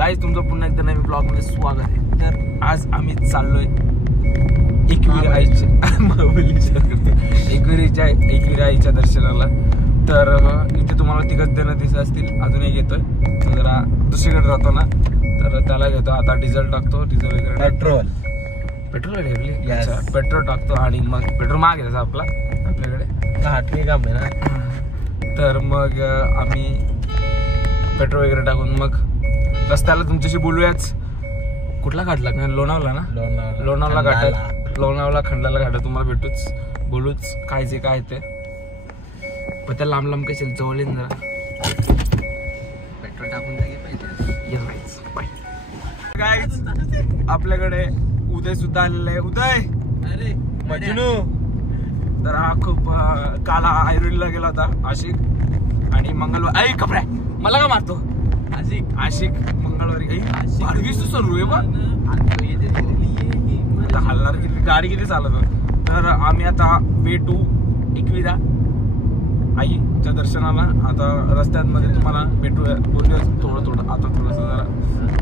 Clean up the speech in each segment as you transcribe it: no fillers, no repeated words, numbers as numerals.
Guys तुमचं पुन्हा एकदा नवीन ब्लॉग मध्ये स्वागत आहे। तर आज आम्ही चाललोय एकविरा आईच्या दर्शनाला। तर इथे तुम्हाला तिघच जण दिसत असतील, अजून एक येतोय तो जरा दुसरीकडे राहतो ना, तर त्याला घेतो आता। डिझेल टाकतो, डिझेल वगैरे पेट्रोल अच्छा पेट्रोल टाकतो आणि मग पेट्रोल महाग आहे आपला आपल्याकडे घाटणी काम आहे ना। तर मग आम्ही पेट्रोल वगैरे टाकून मग रस्त्याला तुमच्याशी बोलूयाच। कुठला घाट लागणार? लोणावळा ना, लोणावळा घाटात, लोणावळा खंडाला घाटात तुम्हाला भेटूच, बोलूच काय जे काय ते। पण त्या लांब लांब कशाला जवळ येईन जरा पेट्रोल टाकून गाईज आपल्याकडे उदय सुद्धा आलेला आहे। उदय अरे मजनू, तर हा खूप काल ऐरोलीला गेला होता आशिक, आणि मंगळवार आई कपड्या मला का मारतो आशिक मंगळवारी हलणार किती गाडी किती चालत। तर आम्ही आता वे टू एकविरा आईच्या दर्शनाला आता रस्त्यांमध्ये तुम्हाला भेटूया, बोलूया थोडं थोडं। आता थोडस जरा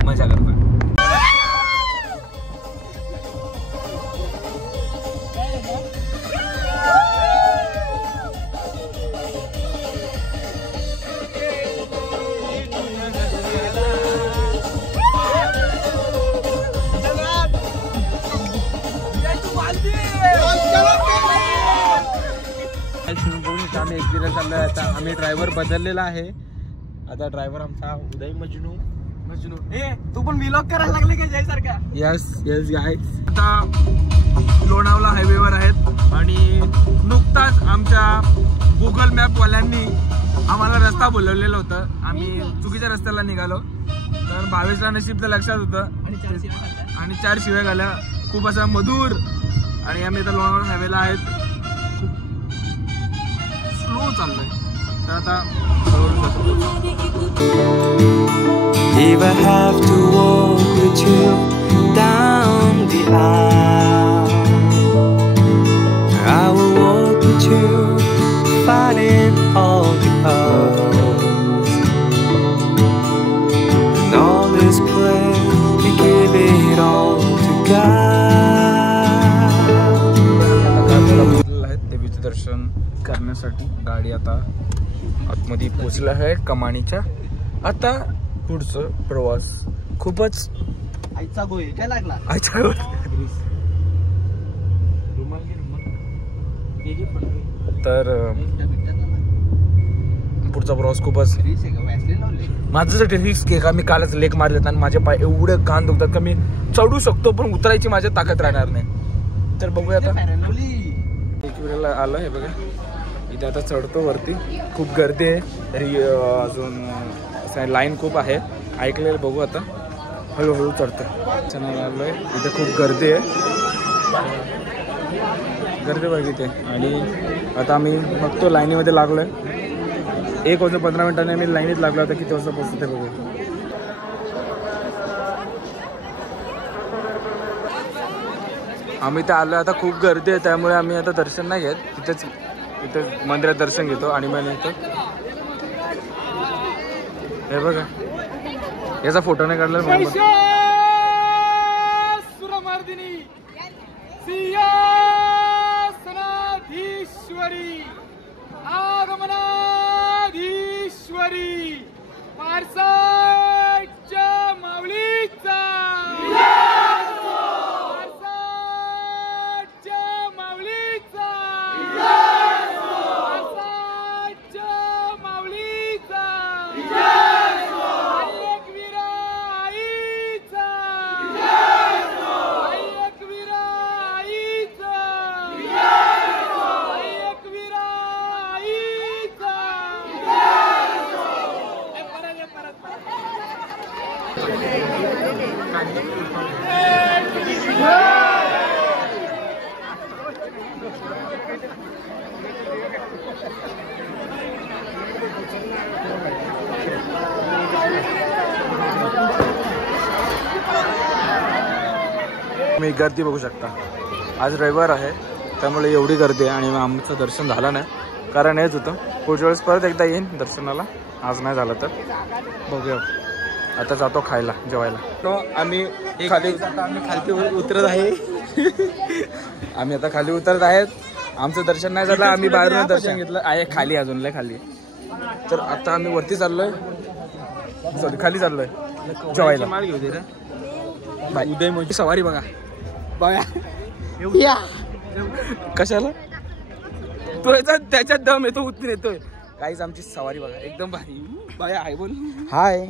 मजा करतोय। आम्ही एकविरा चाललोय आता। आम्ही ड्रायव्हर बदललेला आहे आता, ड्रायव्हर आमचा उदय मजनू। तू पण व्लॉग करायला लागले का जय सारखा? यस यस गाईज, आता लोणावळा हायवेवर आहेत आणि नुकताच आमच्या गुगल मॅप वाल्यांनी आम्हाला रस्ता बोलवलेलं होतं, आम्ही चुकीच्या रस्त्याला निघालो। तर 22ला नशीबचं लक्षात होतं आणि 4 शिव्या घाल्या, खूप असा मधुर। आणि आम्ही आता लोणावळा हायवेला आहेत, खूप स्लो चाललोय। तर आता If I have to walk with you down the aisle, I will walk with you, fighting all the odds. And all is prayer, we give it all to God. देवीचं दर्शन करण्यासाठी गाडी आता आतमध्ये पोहोचला आहे कमानीच्या। आता पुढचं प्रवास खूपच आईचा गोय काय लागला, आईचा गोय तर पुढचा प्रवास खूपच माझ्यासाठी रिस्क आहे का। मी कालच लेक मारलेत आणि माझे पाय एवढे घाण दुखतात का मी चढू शकतो पण उतरायची माझ्या ताकद राहणार नाही। तर बघूया आता एकविराला आलं हे बघा, इथे आता चढतो वरती, खूप गर्दी आहे तरी अजून लाईन खूप आहे ऐकलेलं। बघू आता हळूहळू चढतं चॅनल आलोय, इथे खूप गर्दी आहे, गर्दी बघितली। आणि आता आम्ही बघतो लाईनीमध्ये लागलोय, 1 वाजून 15 मिनिटांनी आम्ही लाईनीत लागलो होता। किती वाजता पोहोचतो ते बघू। आम्ही तर आलो, आता खूप गर्दी आहे त्यामुळे आम्ही आता दर्शन नाही घेत, इथे मंदिरात दर्शन घेतो आणि मग येतो। हे बघा याचा फोटो नाही काढला सुरमर्दिनी सिंहासनाधीश्वरी आगमनाधीश्वरी पारसाच्या माऊलीचा तुम्ही गर्दी बघू शकता, आज रविवार आहे त्यामुळे एवढी गर्दी आहे आणि आमचं दर्शन झालं नाही, कारण हेच होतं पुढच्या वेळेस परत एकदा येईन दर्शनाला, आज नाही झालं तर बघूया। आता जातो खायला जेवायला. तो आम्ही खाली उतरत आहे. आम्ही आता खाली उतरत आहेत. आमचं दर्शन नाही झालं, आम्ही बाहेरून दर्शन घेतलं आहे. खाली अजून लय खाली. तर आता आम्ही वरती चाललोय, सॉरी खाली चाललोय जेवायला. माल घेऊ दे रे. उदय मोठी सवारी बघा कशाला तो याचा त्याच्यात दम येतो उतरून येतोय. काहीच आमची सवारी बघा एकदम भारी. बाया हाय बोल. हाय.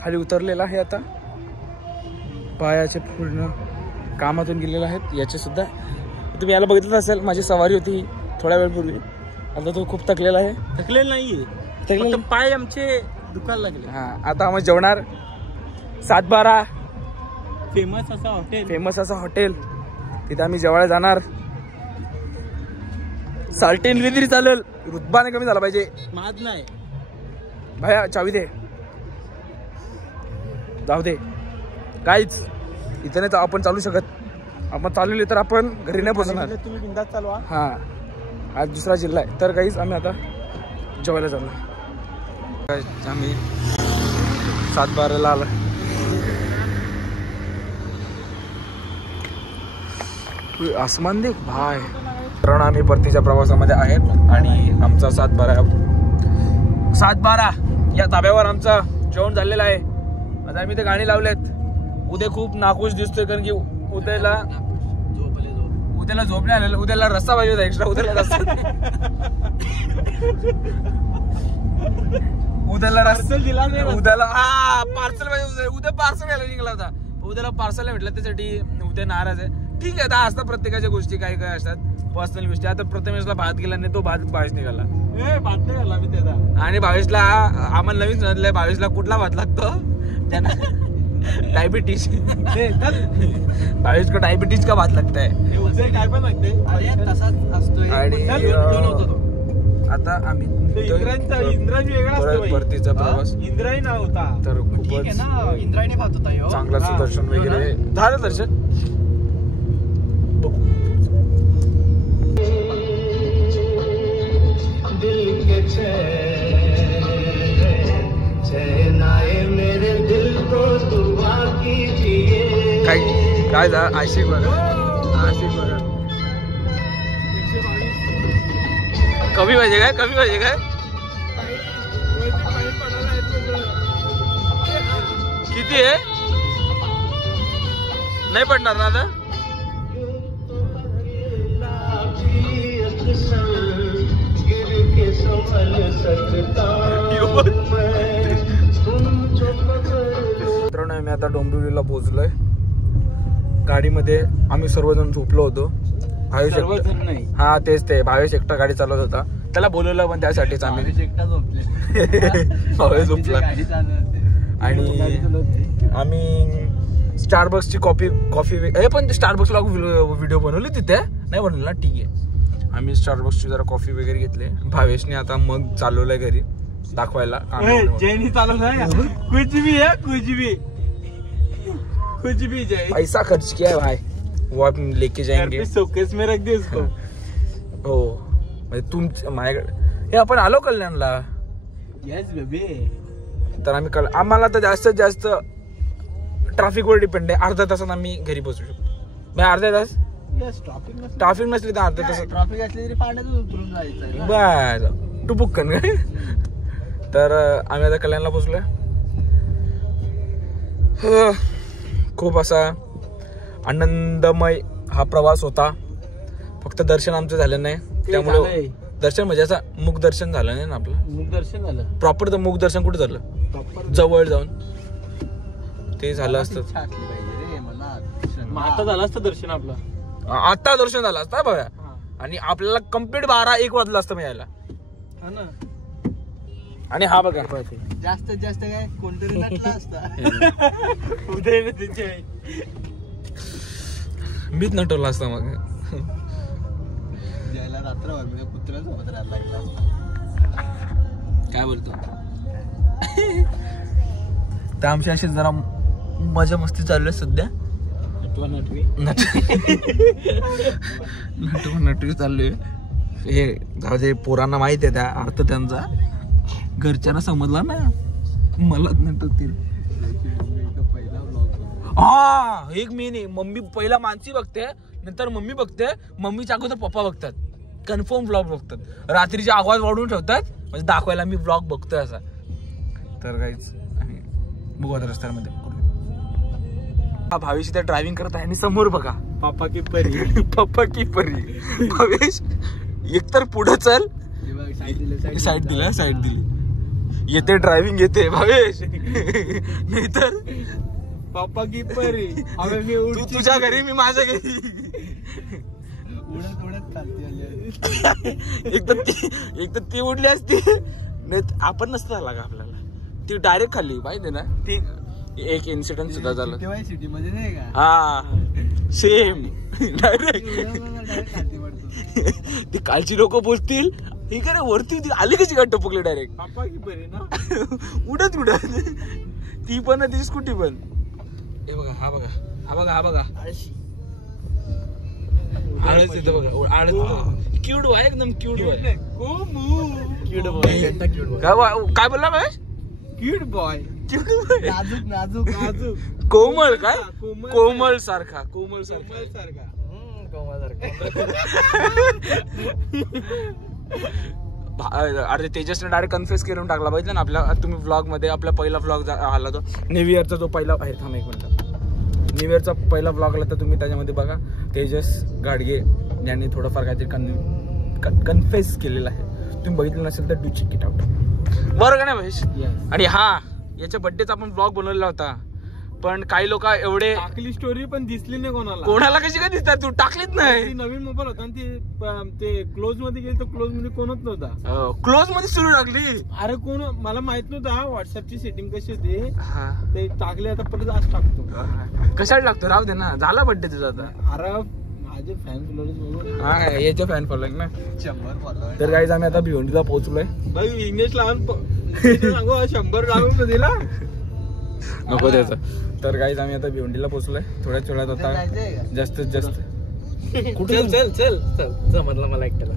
खाली उतरलेला आहे आता. पायाचे पूर्ण कामातून गेलेले आहेत याचे सुद्धा. तुम्ही याला बघितलं असेल, माझी सवारी होती थोड्या वेळपूर्वी. आता तो खूप थकलेला आहे. थकलेलं नाहीये, पाय आमचे दुखायला लागले. हा आता आम्ही जेवणार 7-12 फेमस असा हॉटेल. तिथे आम्ही जेवायला जाणार. साल्टीन तरी चालेल, रुतबा नाही कमी झाला पाहिजे. महाग नाही भाया, चावी दे. जाऊ दे काहीच इथे नाही आपण चालू शकत. आपण चालवले तर आपण घरी नाही पोहोचणार. तुम्ही बिंदास चालवा. हा आज दुसरा जिल्हा आहे. तर काहीच आम्ही आता जेवायला चाललो. आम्ही 7-12 आलो. आसमान देख भाय. कारण आम्ही परतीच्या प्रवासामध्ये आहेत आणि आमचा 7-12 या धाब्यावर आमचं जेवण झालेलं आहे. आता आम्ही ते गाणी लावलेत. उद्या खूप नाखुश दिसतोय कारण की उद्याला झोप नाही आलेलं. उद्याला रस्ता पाहिजे होता एक्स्ट्रा. उद्याला रस्ता उद्याला हा पार्सल पाहिजे. उद्या पार्सल घ्यायला निघाला होता. उद्याला पार्सल भेटलं त्यासाठी उद्या नाराज आहे. ठीक आहे, आता असतात प्रत्येकाच्या गोष्टी काही काही असतात पर्सनल गोष्टी. आता प्रथमेशला भात गेला नाही, तो भात भावेश निघाला. भात नाही घाला मी त्याचा. आणि भावेशला आम्हाला नवीन समजलंय भावेशला कुठला भात लागतो त्यांना डायबिटीज. भावेश का डायबिटीज का भात लागतंय काय पण लागते तसाच असतोय. आणि आता आम्ही इंद्रायणी वेगळा असतो परतीचा प्रवास. इंद्रायणी नाव होता तर खूपच इंद्रायणी भात होता. चांगला दर्शन वगैरे झालं. दर्शन काय आशिक बघा. कमी पाहिजे काय किती आहे नाही पडणार ना आता. मित्रांनो आम्ही आता डोंबिवलीला पोहोचलोय. गाडीमध्ये आम्ही सर्वजण झोपलो होतो. भावेश नाही. हा तेच ते भावेश एकटा गाडी चालवत होता. त्याला बोलवलं पण त्यासाठीच आम्ही. एकटा झोपले. भावेश झोपला. आणि आम्ही स्टारबक्सची कॉफी पण स्टारबक्सला व्हिडिओ बनवली तिथे नाही बनवलं ना. ठीक आहे, आम्ही स्टारबक्सची जरा कॉफी वगैरे घेतले. भावेशने आता मग चालवलंय घरी दाखवायला. जैनी चालवलाय कुछ भी जय. पैसा खर्च किया है भाई, वो आप लेके जाएंगे. शोकेस में रख दे उसको. हो म्हणजे माझ्याकडे हे आपण आलो कल्याणला. Yes baby. तर आम्ही आम्हाला तर जास्तीत जास्त ट्रॅफिकवर डिपेंड आहे. अर्ध्या तासात आम्ही घरी पोहोचू शकतो. म्हणजे अर्ध्या तास ट्रॅफिक नसली तर अर्ध्या तासात. ट्रॅफिक असली तरी पाण्यात उतरून जायचं बस टुपुक्कन काय. तर आम्ही आता कल्याणला पोहोचलोय. खूप असा आनंदमय हा प्रवास होता. फक्त दर्शन आमचं झालं नाही, त्यामुळे दर्शन म्हणजे असं मुख दर्शन झालं नाही ना आपलं. मुख दर्शन झालं प्रॉपर. तर मुख दर्शन कुठे झालं? जवळ जाऊन ते झालं असतं. आता झालं असतं दर्शन आपलं. आता दर्शन झालं असतं बघा. आणि आपल्याला कम्प्लीट 12-1 वाजलं असतं यायला. आणि हा बघा जास्तीत जास्त काय कोणतरी नटला असता. मीच नटवला असता मग. जायला रात्र कुत्र्यासोबत राहायला लागला. काय बोलतो. तर आमची अशी जरा मजा मस्ती चालू आहे सध्या. नटवी चालू आहे. हे जाऊ दे, पोरांना माहित आहे त्या अर्थ त्यांचा. घरच्यांना समजला ना, मला नंतर हा एक मेन आहे. मम्मी पहिला मानसी बघते, नंतर मम्मी बघते, मम्मीच्या अगोदर पप्पा बघतात, कन्फर्म व्लॉग बघतात. रात्रीचे आवाज वाढवून ठेवतात म्हणजे दाखवायला मी व्लॉग बघतोय असा. तर काहीच आणि बघू आता रस्त्यामध्ये. हा भावेश इथे ड्रायव्हिंग करत आहे आणि समोर बघा पापा की परी. पप्पा की परी. भावेश एकतर पुढे चल, साईड दिली येते ड्रायव्हिंग येते भावेश, नाहीतर पापा की परी. अबे मी तू तुझ्या घरी मी माझ्या घरी. उडत चालते. एक तर ती उडली असती, नाही आपण नसतं झाला का आपल्याला. ती डायरेक्ट खाल्ली माहिती ना. ती एक इन्सिडेंट सुद्धा झालं सिटी मध्ये नाही का. हा सेम डायरेक्ट. ती कालची लोक बोलतील ही काय वरती होती, आली कशी का टपकली डायरेक्ट. पापा की परी ना. उडत ती पण तिची स्कूटी पण. हे बघा हा बघा आळस येतं बघा. आळस क्यूट बॉय, एकदम क्यूट बॉय. काय बोलला भाई. Cute boy. नाजूक कोमल काय. कोमल सारखा. अरे तेजसने डायरेक्ट कन्फ्युज करून टाकला पाहिजे ना आपल्या. तुम्ही व्लॉग मध्ये आपला पहिला व्लॉग आला तो न्यू इयरचा जो पहिला आहे. थांब एक मिनिट. न्यू इयरचा पहिला व्लॉग आला तर तुम्ही त्याच्यामध्ये बघा तेजस गाडगे यांनी थोडंफार काहीतरी कन्फ्युज केलेलं आहे. तुम्ही बघितलं नसेल तर डू चेक इट आउट. बरं का नाही महेश. आणि हा याच्या बर्थडेचा आपण व्लॉग बनवलेला होता, पण काही लोक एवढे टाकली स्टोरी पण दिसली नाही कोणाला. कशी काय दिसतात. तू टाकलीच नाही. नवीन मोबाईल होता आणि ते क्लोज मध्ये गेली तर क्लोज मध्ये कोणच नव्हता. क्लोज मध्ये सुरू टाकली. अरे कोण मला माहित नव्हता व्हॉट्सअपची सेटिंग कशी होती. ते टाकले आता परत आज टाकतो. कशाला टाकतो. राहू दे ना, झाला बर्थडे तुझा आता. अरे माझे फॅन फॉलोअर्स हा याचे फॅन फॉलोइंग ना 100 फॉलोअर्स. तर गाईज आम्ही आता भिवंडीला पोहोचलोय. भाई इंग्लिश लावून सांगू 100 लावून दिला नको त्याचं. तर गाईज आम्ही आता भिवंडीला पोहोचलोय. थोड्याच वेळात आता जास्तीत जास्त कुठे. चल समजला मला एकट्याला.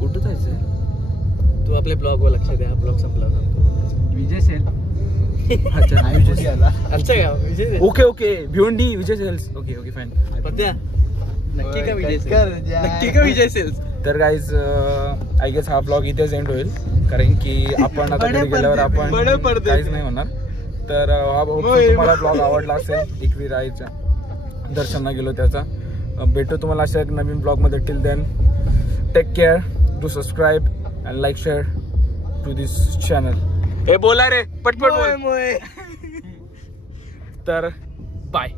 कुठं जायचं. तू आपल्या ब्लॉग वर लक्ष द्या. ब्लॉग संपला विजय सेल. अच्छा का विजय. ओके भिवंडी विजय सेल्स. Okay fine. नक्की का विजय सेल्स. तर गाईज आय गेस हा ब्लॉग इथेच एंड होईल, कारण की आपण आता घरी गेल्यावर आपण काहीच नाही होणार. तर तुम्हाला ब्लॉग आवडला असेल. एकविराईच्या दर्शनाला गेलो त्याचा. भेटू तुम्हाला अशा एक नवीन ब्लॉग मध्ये. Till then take care. Do subscribe and like share to this channel. हे बोला रे पटपट बोल. तर बाय.